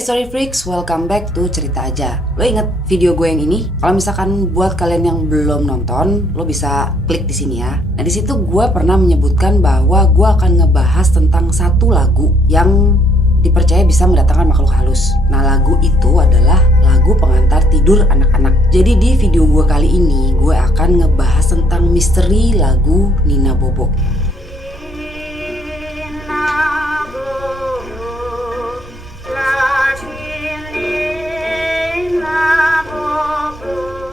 Story Freaks, welcome back to Cerita Aja. Lo inget video gue yang ini? Kalau misalkan buat kalian yang belum nonton, lo bisa klik di sini ya. Nah di situ gue pernah menyebutkan bahwa gue akan ngebahas tentang satu lagu yang dipercaya bisa mendatangkan makhluk halus. Nah lagu itu adalah lagu pengantar tidur anak-anak. Jadi di video gue kali ini gue akan ngebahas tentang misteri lagu Nina Bobo.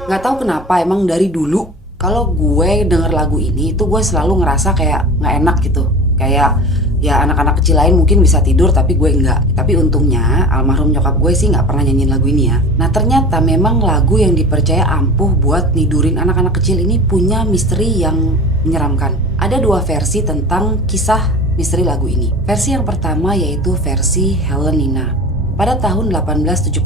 Gak tahu kenapa emang dari dulu kalau gue denger lagu ini tuh gue selalu ngerasa kayak gak enak gitu. Kayak ya anak-anak kecil lain mungkin bisa tidur tapi gue enggak. Tapi untungnya almarhum nyokap gue sih gak pernah nyanyiin lagu ini ya. Nah ternyata memang lagu yang dipercaya ampuh buat nidurin anak-anak kecil ini punya misteri yang menyeramkan. Ada dua versi tentang kisah misteri lagu ini. Versi yang pertama yaitu versi Helenina. Pada tahun 1871,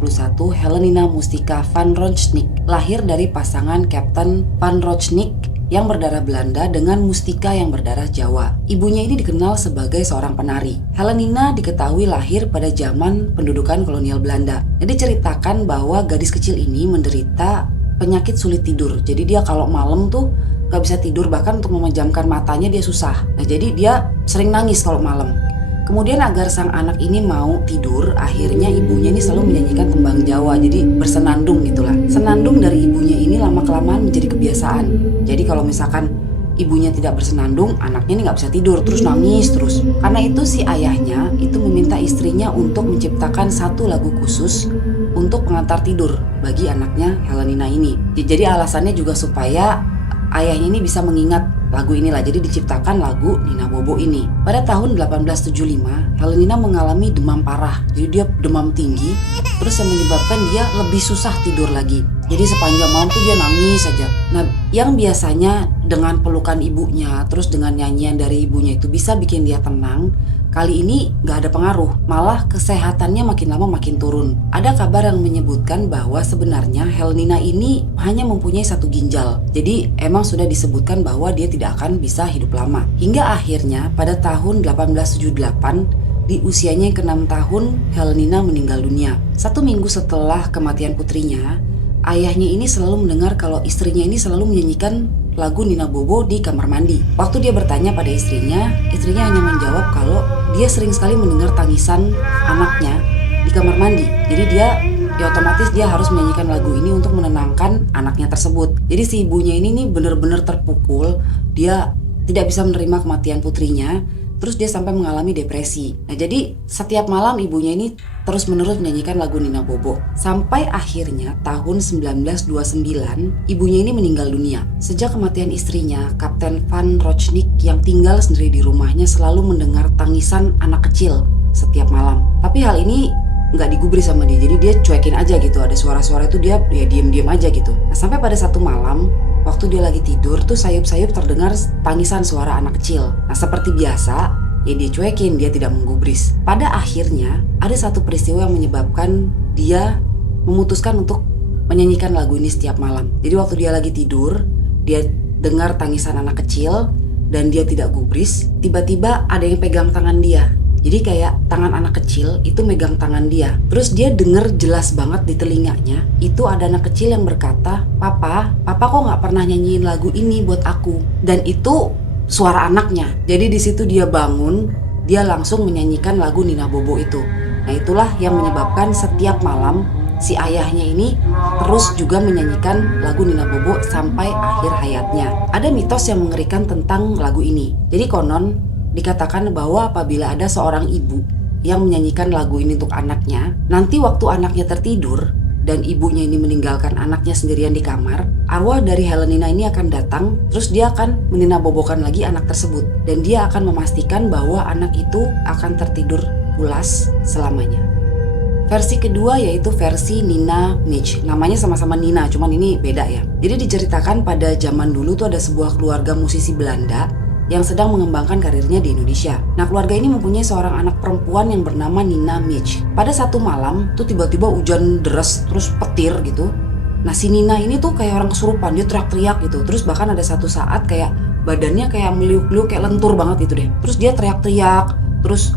Helenina Mustika van Ronsnick lahir dari pasangan Kapten van Ronsnick yang berdarah Belanda dengan Mustika yang berdarah Jawa. Ibunya ini dikenal sebagai seorang penari. Helenina diketahui lahir pada zaman pendudukan kolonial Belanda. Jadi diceritakan bahwa gadis kecil ini menderita penyakit sulit tidur. Jadi dia kalau malam tuh gak bisa tidur, bahkan untuk memejamkan matanya dia susah. Nah jadi dia sering nangis kalau malam. Kemudian agar sang anak ini mau tidur, akhirnya ibunya ini selalu menyanyikan tembang Jawa, jadi bersenandung gitulah. Senandung dari ibunya ini lama-kelamaan menjadi kebiasaan. Jadi kalau misalkan ibunya tidak bersenandung, anaknya ini gak bisa tidur, terus nangis terus. Karena itu si ayahnya itu meminta istrinya untuk menciptakan satu lagu khusus untuk pengantar tidur bagi anaknya Helenina ini. Jadi alasannya juga supaya ayahnya ini bisa mengingat lagu inilah, jadi diciptakan lagu Nina Bobo ini. Pada tahun 1875, Helenina mengalami demam parah. Jadi dia demam tinggi, terus yang menyebabkan dia lebih susah tidur lagi. Jadi sepanjang malam tuh dia nangis saja. Nah, yang biasanya dengan pelukan ibunya, terus dengan nyanyian dari ibunya itu bisa bikin dia tenang, kali ini gak ada pengaruh, malah kesehatannya makin lama makin turun. Ada kabar yang menyebutkan bahwa sebenarnya Helenina ini hanya mempunyai satu ginjal. Jadi emang sudah disebutkan bahwa dia tidak akan bisa hidup lama. Hingga akhirnya pada tahun 1878, di usianya yang ke-6 tahun, Helenina meninggal dunia. 1 minggu setelah kematian putrinya, ayahnya ini selalu mendengar kalau istrinya ini selalu menyanyikan lagu Nina Bobo di kamar mandi. Waktu dia bertanya pada istrinya hanya menjawab kalau dia sering sekali mendengar tangisan anaknya di kamar mandi. Jadi dia otomatis dia harus menyanyikan lagu ini untuk menenangkan anaknya tersebut. Jadi si ibunya ini nih benar-benar terpukul, dia tidak bisa menerima kematian putrinya. Terus dia sampai mengalami depresi. Nah jadi setiap malam ibunya ini terus-menerus menyanyikan lagu Nina Bobo. Sampai akhirnya tahun 1929 ibunya ini meninggal dunia. Sejak kematian istrinya, Kapten van Ronsnick yang tinggal sendiri di rumahnya selalu mendengar tangisan anak kecil setiap malam. Tapi hal ini nggak digubris sama dia, jadi dia cuekin aja gitu. Ada suara-suara itu dia ya diem-diem aja gitu. Nah sampai pada satu malam, waktu dia lagi tidur tuh sayup-sayup terdengar tangisan suara anak kecil. Nah seperti biasa, ya dia cuekin, dia tidak menggubris. Pada akhirnya ada satu peristiwa yang menyebabkan dia memutuskan untuk menyanyikan lagu ini setiap malam. Jadi waktu dia lagi tidur, dia dengar tangisan anak kecil dan dia tidak gubris. Tiba-tiba ada yang pegang tangan dia. Jadi kayak tangan anak kecil itu megang tangan dia. Terus dia denger jelas banget di telinganya, itu ada anak kecil yang berkata, Papa kok gak pernah nyanyiin lagu ini buat aku?" Dan itu suara anaknya. Jadi di situ dia bangun, dia langsung menyanyikan lagu Nina Bobo itu. Nah itulah yang menyebabkan setiap malam si ayahnya ini terus juga menyanyikan lagu Nina Bobo sampai akhir hayatnya. Ada mitos yang mengerikan tentang lagu ini. Jadi konon dikatakan bahwa apabila ada seorang ibu yang menyanyikan lagu ini untuk anaknya, nanti waktu anaknya tertidur dan ibunya ini meninggalkan anaknya sendirian di kamar, arwah dari Helenina ini akan datang, terus dia akan meninabobokan lagi anak tersebut. Dan dia akan memastikan bahwa anak itu akan tertidur pulas selamanya. Versi kedua yaitu versi Nina Mitch. Namanya sama-sama Nina, cuman ini beda ya. Jadi diceritakan pada zaman dulu tuh ada sebuah keluarga musisi Belanda yang sedang mengembangkan karirnya di Indonesia. Nah keluarga ini mempunyai seorang anak perempuan yang bernama Nina Mitch. Pada satu malam tuh tiba-tiba hujan deras terus petir gitu. Nah si Nina ini tuh kayak orang kesurupan, dia teriak-teriak gitu. Terus bahkan ada satu saat kayak badannya kayak meliuk-liuk, kayak lentur banget gitu deh. Terus dia teriak-teriak, terus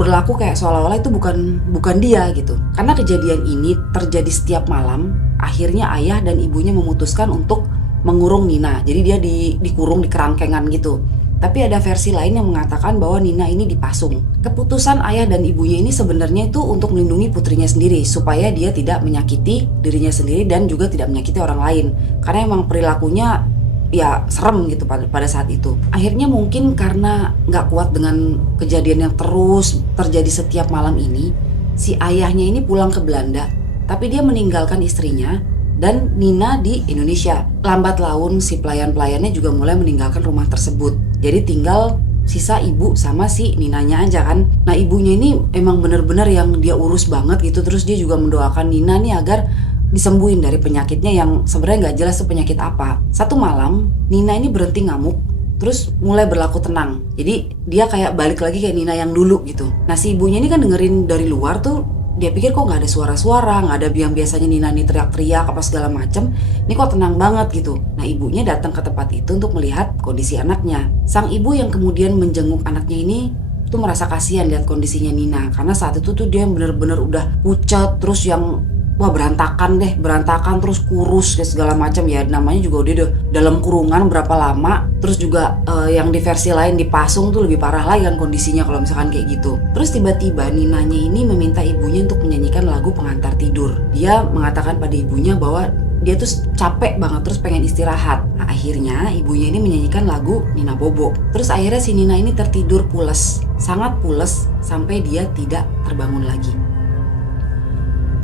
berlaku kayak seolah-olah itu bukan dia gitu. Karena kejadian ini terjadi setiap malam, akhirnya ayah dan ibunya memutuskan untuk mengurung Nina. Jadi dia dikurung di kerangkengan gitu. Tapi ada versi lain yang mengatakan bahwa Nina ini dipasung. Keputusan ayah dan ibunya ini sebenarnya itu untuk melindungi putrinya sendiri, supaya dia tidak menyakiti dirinya sendiri dan juga tidak menyakiti orang lain. Karena emang perilakunya ya serem gitu pada saat itu. Akhirnya mungkin karena nggak kuat dengan kejadian yang terus terjadi setiap malam ini, si ayahnya ini pulang ke Belanda, tapi dia meninggalkan istrinya dan Nina di Indonesia. Lambat laun si pelayan-pelayannya juga mulai meninggalkan rumah tersebut. Jadi tinggal sisa ibu sama si Ninanya aja kan. Nah ibunya ini emang bener-bener yang dia urus banget gitu. Terus dia juga mendoakan Nina nih agar disembuhin dari penyakitnya yang sebenarnya nggak jelas tuh penyakit apa. Satu malam Nina ini berhenti ngamuk, terus mulai berlaku tenang. Jadi dia kayak balik lagi kayak Nina yang dulu gitu. Nah si ibunya ini kan dengerin dari luar tuh, dia pikir kok nggak ada suara-suara, nggak ada yang biasanya Nina nih teriak-teriak apa segala macem. Ini kok tenang banget gitu. Nah ibunya datang ke tempat itu untuk melihat kondisi anaknya. Sang ibu yang kemudian menjenguk anaknya ini tuh merasa kasihan lihat kondisinya Nina, karena saat itu tuh dia bener-bener udah pucat, terus yang wah berantakan terus kurus kayak segala macam ya. Namanya juga udah dalam kurungan berapa lama. Terus juga yang di versi lain dipasung tuh lebih parah lagi kan kondisinya kalau misalkan kayak gitu. Terus tiba-tiba Ninanya ini meminta ibunya untuk menyanyikan lagu pengantar tidur. Dia mengatakan pada ibunya bahwa dia tuh capek banget terus pengen istirahat. Nah, akhirnya ibunya ini menyanyikan lagu Nina Bobo. Terus akhirnya si Nina ini tertidur pules, sangat pules sampai dia tidak terbangun lagi.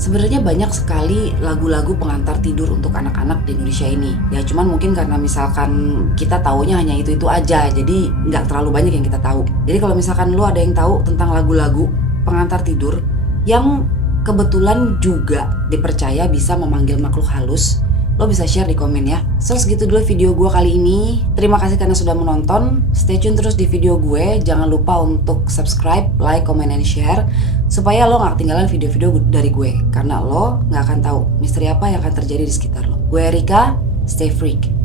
Sebenarnya banyak sekali lagu-lagu pengantar tidur untuk anak-anak di Indonesia ini. Ya cuman mungkin karena misalkan kita taunya hanya itu aja, jadi nggak terlalu banyak yang kita tahu. Jadi kalau misalkan lo ada yang tahu tentang lagu-lagu pengantar tidur yang kebetulan juga dipercaya bisa memanggil makhluk halus, lo bisa share di komen ya. So segitu dulu video gue kali ini. Terima kasih karena sudah menonton. Stay tune terus di video gue. Jangan lupa untuk subscribe, like, comment, and share, supaya lo gak ketinggalan video-video dari gue. Karena lo gak akan tahu misteri apa yang akan terjadi di sekitar lo. Gue Erika, stay freak.